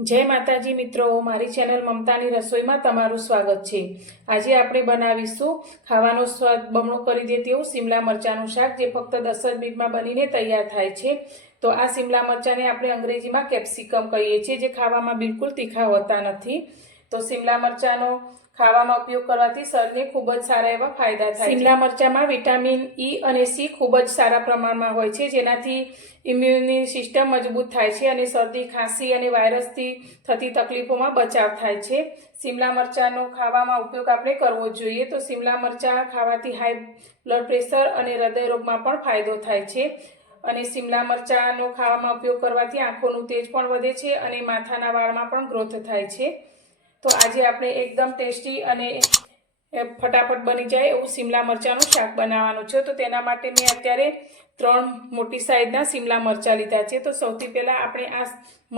જય માતાજી મિત્રો, મારી ચેનલ મમતાની રસોઈમાં તમારું સ્વાગત છે. આજે આપણે બનાવીશું ખાવાનો સ્વાદ બમણો કરી દે તેવું સિમલા મરચાંનું શાક, જે ફક્ત દસ જ મિનિટમાં બનીને તૈયાર થાય છે. તો આ સિમલા મરચાંને આપણે અંગ્રેજીમાં કેપ્સિકમ કહીએ છીએ, જે ખાવામાં બિલકુલ તીખા હોતા નથી. તો સિમલા મરચાંનો ખાવામાં ઉપયોગ કરવાથી શરીરને ખૂબ જ સારા એવા ફાયદા થાય શિમલા મરચાંમાં વિટામિન ઈ અને સી ખૂબ જ સારા પ્રમાણમાં હોય છે, જેનાથી ઇમ્યુની સિસ્ટમ મજબૂત થાય છે અને શરદી, ખાંસી અને વાયરસથી થતી તકલીફોમાં બચાવ થાય છે. સિમલા મરચાંનો ખાવામાં ઉપયોગ આપણે કરવો જોઈએ, તો શિમલા મરચાં ખાવાથી હાઈ બ્લડ પ્રેશર અને હૃદયરોગમાં પણ ફાયદો થાય છે. અને સિમલા મરચાંનો ખાવામાં ઉપયોગ કરવાથી આંખોનું તેજ પણ વધે છે અને માથાના વાળમાં પણ ગ્રોથ થાય છે. તો આજે આપણે એકદમ ટેસ્ટી અને ફટાફટ બની જાય એવું સિમલા મરચાંનું શાક બનાવવાનું છે. તો તેના માટે મેં અત્યારે ત્રણ મોટી સાઈઝના સિમલા મરચાં લીધા છે. તો સૌથી પહેલાં આપણે આ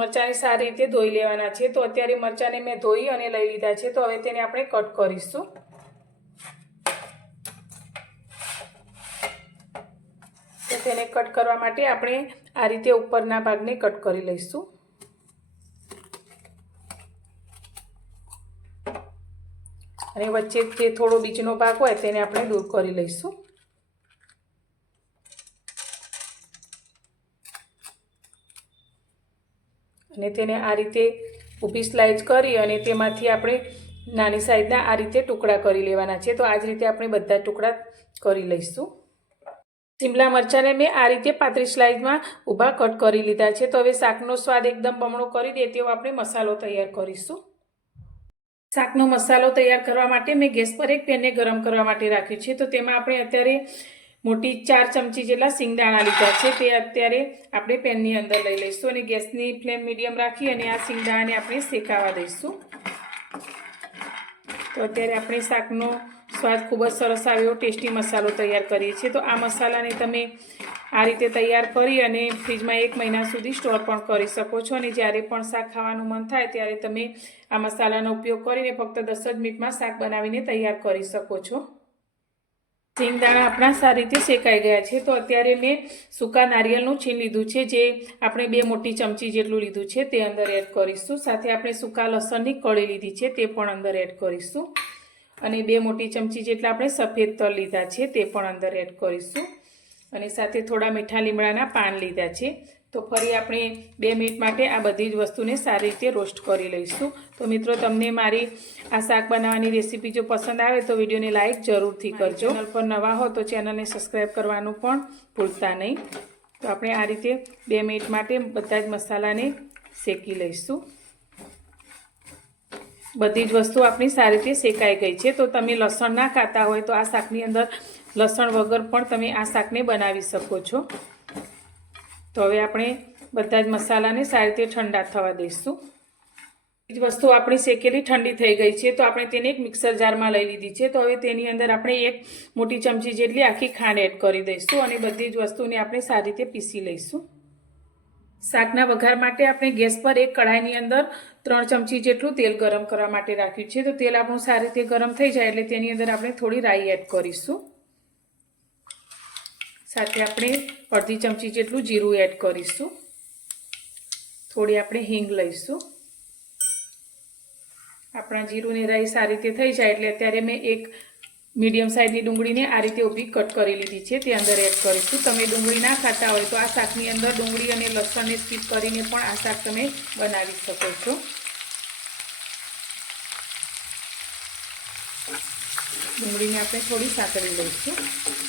મરચાંને સારી રીતે ધોઈ લેવાના છે. તો અત્યારે મરચાંને મેં ધોઈ અને લઈ લીધા છે. તો હવે તેને આપણે કટ કરીશું. તો તેને કટ કરવા માટે આપણે આ રીતે ઉપરના ભાગને કટ કરી લઈશું. અને વચ્ચે જે થોડો બીજનો ભાગ હોય તેને આપણે દૂર કરી લઈશું. અને તેને આ રીતે ઊભી સ્લાઇસ કરી અને તેમાંથી આપણે નાની સાઈઝના આ રીતે ટુકડા કરી લેવાના છે. તો આ જ રીતે આપણે બધા ટુકડા કરી લઈશું. સિમલા મરચાંને મેં આ રીતે પાતળી સ્લાઇસમાં ઊભા કટ કરી લીધા છે. તો હવે શાકનો સ્વાદ એકદમ બમણો કરી દે તેવો આપણે મસાલો તૈયાર કરીશું. શાકનો મસાલો તૈયાર કરવા માટે મેં ગેસ પર એક પેનને ગરમ કરવા માટે રાખ્યું છે. તો તેમાં આપણે અત્યારે મોટી ચાર ચમચી જેટલા સિંગદાણા લીધા છે. તે અત્યારે આપણે પેનની અંદર લઈ લઈશું અને ગેસની ફ્લેમ મીડિયમ રાખી અને આ સિંગદાણાને આપણે શેકાવા દઈશું. તો અત્યારે આપણે શાકનો સ્વાદ ખૂબ જ સરસ આવ્યો, ટેસ્ટી મસાલો તૈયાર કરીએ છીએ. તો આ મસાલાને તમે આ રીતે તૈયાર કરી અને ફ્રીજમાં એક મહિના સુધી સ્ટોર પણ કરી શકો છો. અને જ્યારે પણ શાક ખાવાનું મન થાય ત્યારે તમે આ મસાલાનો ઉપયોગ કરીને ફક્ત દસ જ મિનિટમાં શાક બનાવીને તૈયાર કરી શકો છો. સિંગદાણા આપણા સારી રીતે શેકાઈ ગયા છે. તો અત્યારે મેં સૂકા નારિયેળનું છીણ લીધું છે. જે આપણે બે મોટી ચમચી જેટલું લીધું છે તે અંદર એડ કરીશું. સાથે આપણે સૂકા લસણની કળી લીધી છે તે પણ અંદર એડ કરીશું. અને બે મોટી ચમચી જેટલા આપણે સફેદ તલ લીધા છે તે પણ અંદર એડ કરીશું. અને સાથે થોડા મીઠા લીમડાના પાન લીધા છે. તો ફરી આપણે બે મિનિટ માટે આ બધી જ વસ્તુને સારી રીતે રોસ્ટ કરી લઈશું. તો મિત્રો તમને મારી આ શાક બનાવવાની રેસીપી જો પસંદ આવે તો વિડીયોને લાઇક જરૂરથી કરજો. ચેનલ પર નવા હો તો ચેનલને સબસ્ક્રાઈબ કરવાનું પણ ભૂલતા નહીં. તો આપણે આ રીતે બે મિનિટ માટે બધા જ મસાલાને શેકી લઈશું. બધી જ વસ્તુ આપણી સારી રીતે શેકાઈ ગઈ છે. તો તમે લસણ ના ખાતા હોય તો આ શાકની અંદર લસણ વગર પણ તમે આ શાકને બનાવી શકો છો. તો હવે આપણે બધા જ મસાલાને સારી રીતે ઠંડા થવા દઈશું. એ જ વસ્તુ આપણી શેકેલી ઠંડી થઈ ગઈ છે, તો આપણે તેને એક મિક્સર જારમાં લઈ લીધી છે. તો હવે તેની અંદર આપણે એક મોટી ચમચી જેટલી આખી ખાંડ એડ કરી દઈશું અને બધી જ વસ્તુને આપણે સારી રીતે પીસી લઈશું. શાકના વઘાર માટે આપણે ગેસ પર એક કઢાઈની અંદર ત્રણ ચમચી જેટલું તેલ ગરમ કરવા માટે રાખ્યું છે. તો તેલ આપણું સારી રીતે ગરમ થઈ જાય એટલે તેની અંદર આપણે થોડી રાઈ એડ કરીશું. સાથે આપણે અડધી ચમચી જેટલું જીરું એડ કરીશું. થોડી આપણે હિંગ લઈશું. આપણા જીરુંની રાઈસ રાઈ સારી રીતે થઈ જાય એટલે અત્યારે મેં એક મીડિયમ સાઇઝની ડુંગળીને આ રીતે ઊભી કટ કરી લીધી છે. તે અંદર એડ કરીશું. તમે ડુંગળી ના ખાતા હોય તો આ શાકની અંદર ડુંગળી અને લસણને સ્કીપ કરીને પણ આ શાક તમે બનાવી શકો છો. ડુંગળીને આપણે થોડી સાંકળી લઈશું.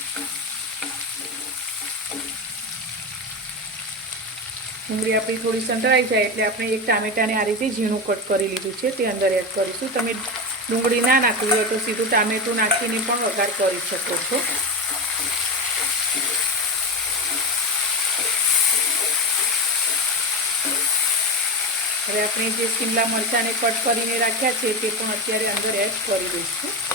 ડુંગળી આપણી થોડી સંતળાઈ જાય એટલે આપણે એક ટામેટાને આ રીતે ઝીણું કટ કરી લીધું છે, તે અંદર એડ કરીશું. તમે ડુંગળી ના નાખવી હોય તો સીધું ટામેટું નાખીને પણ વઘાર કરી શકો છો. હવે આપણે જે શિમલા મરચાંને કટ કરીને રાખ્યા છે, તે પણ અત્યારે અંદર એડ કરી દઈશું.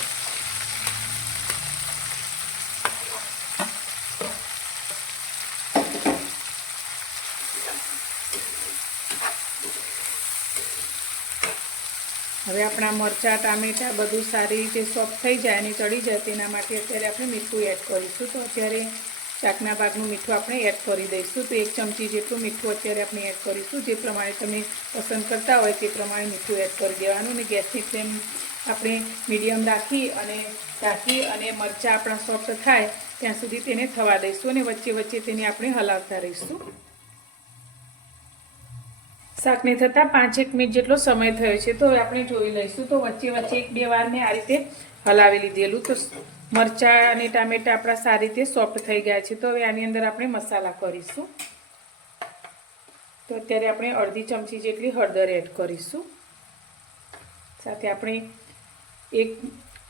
હવે આપણા મરચાં, ટામેટાં બધું સારી રીતે સોફ્ટ થઈ જાય અને ચડી જાય તેના માટે અત્યારે આપણે મીઠું એડ કરીશું. તો અત્યારે શાકના ભાગનું મીઠું આપણે એડ કરી દઈશું. તો એક ચમચી જેટલું મીઠું અત્યારે આપણે એડ કરીશું. જે પ્રમાણે તમે પસંદ કરતા હોય તે પ્રમાણે મીઠું એડ કરી દેવાનું. અને ગેસની ફ્લેમ આપણે મીડિયમ રાખી અને રાખી અને મરચાં આપણા સોફ્ટ થાય ત્યાં સુધી તેને થવા દઈશું અને વચ્ચે વચ્ચે તેને આપણે હલાવતા રહીશું. શાકને થતાં પાંચેક મિનિટ જેટલો સમય થયો છે. તો હવે આપણે જોઈ લઈશું. તો વચ્ચે વચ્ચે એક બે વાર મેં આ રીતે હલાવી લીધેલું. તો મરચાં અને ટામેટા આપણા સારી રીતે સોફ્ટ થઈ ગયા છે. તો હવે આની અંદર આપણે મસાલા કરીશું. તો અત્યારે આપણે અડધી ચમચી જેટલી હળદર એડ કરીશું. સાથે આપણે એક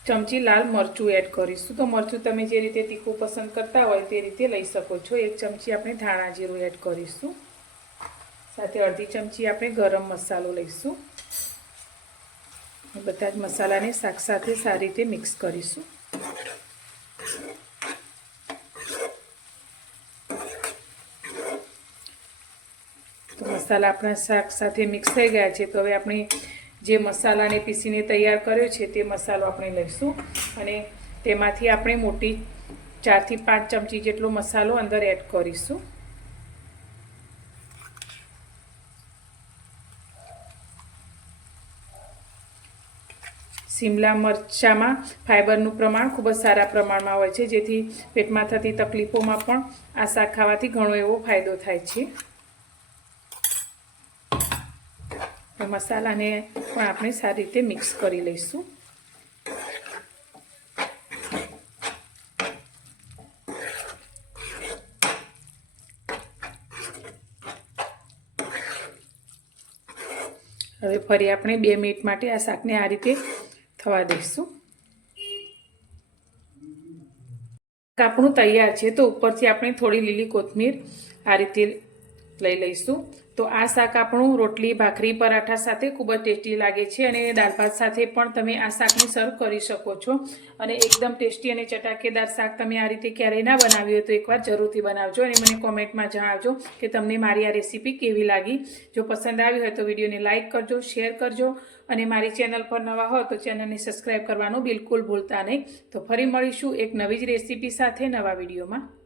ચમચી લાલ મરચું એડ કરીશું. તો મરચું તમે જે રીતે તીખું પસંદ કરતા હોય તે રીતે લઈ શકો છો. એક ચમચી આપણે ધાણા જીરું એડ કરીશું. સાથે અડધી ચમચી આપણે ગરમ મસાલો લઈશું. બધા જ મસાલાને શાક સાથે સારી રીતે મિક્સ કરીશું. તો મસાલા આપણા શાક સાથે મિક્સ થઈ ગયા છે, તો હવે આપણે જે મસાલાને પીસીને તૈયાર કર્યો છે, તે મસાલો આપણે લઈશું. અને તેમાંથી આપણે મોટી ચારથી પાંચ ચમચી જેટલો મસાલો અંદર એડ કરીશું. શિમલા મરચાંમાં ફાઇબરનું પ્રમાણ ખૂબ જ સારા પ્રમાણમાં હોય છે, જેથી પેટમાં થતી તકલીફોમાં પણ આ શાક ખાવાથી ઘણો એવો ફાયદો થાય છે. મસાલાને પણ આપણે સારી રીતે મિક્સ કરી લઈશું. હવે ફરી આપણે બે મિનિટ માટે આ શાકને આ રીતે થવા દઈશું. આપણું તૈયાર છે તો ઉપરથી આપણે થોડી લીલી કોથમીર આ રીતે લઈ લઈશું. તો આ શાક આપણું રોટલી, ભાખરી, પરાઠા સાથે ખૂબ જ ટેસ્ટી લાગે છે અને દાળ ભાત સાથે પણ તમે આ શાકને સર્વ કરી શકો છો. અને એકદમ ટેસ્ટી અને ચટાકેદાર શાક તમે આ રીતે ક્યારેય ના બનાવ્યું હોય તો એકવાર જરૂરથી બનાવજો અને મને કોમેન્ટમાં જણાવજો કે તમને મારી આ રેસીપી કેવી લાગી. જો પસંદ આવી હોય તો વિડીયોને લાઇક કરજો, શેર કરજો અને મારી ચેનલ પર નવા હો તો ચેનલને સબસ્ક્રાઈબ કરવાનું બિલકુલ ભૂલતા નહીં. તો ફરી મળીશું એક નવી જ રેસીપી સાથે નવા વિડીયોમાં.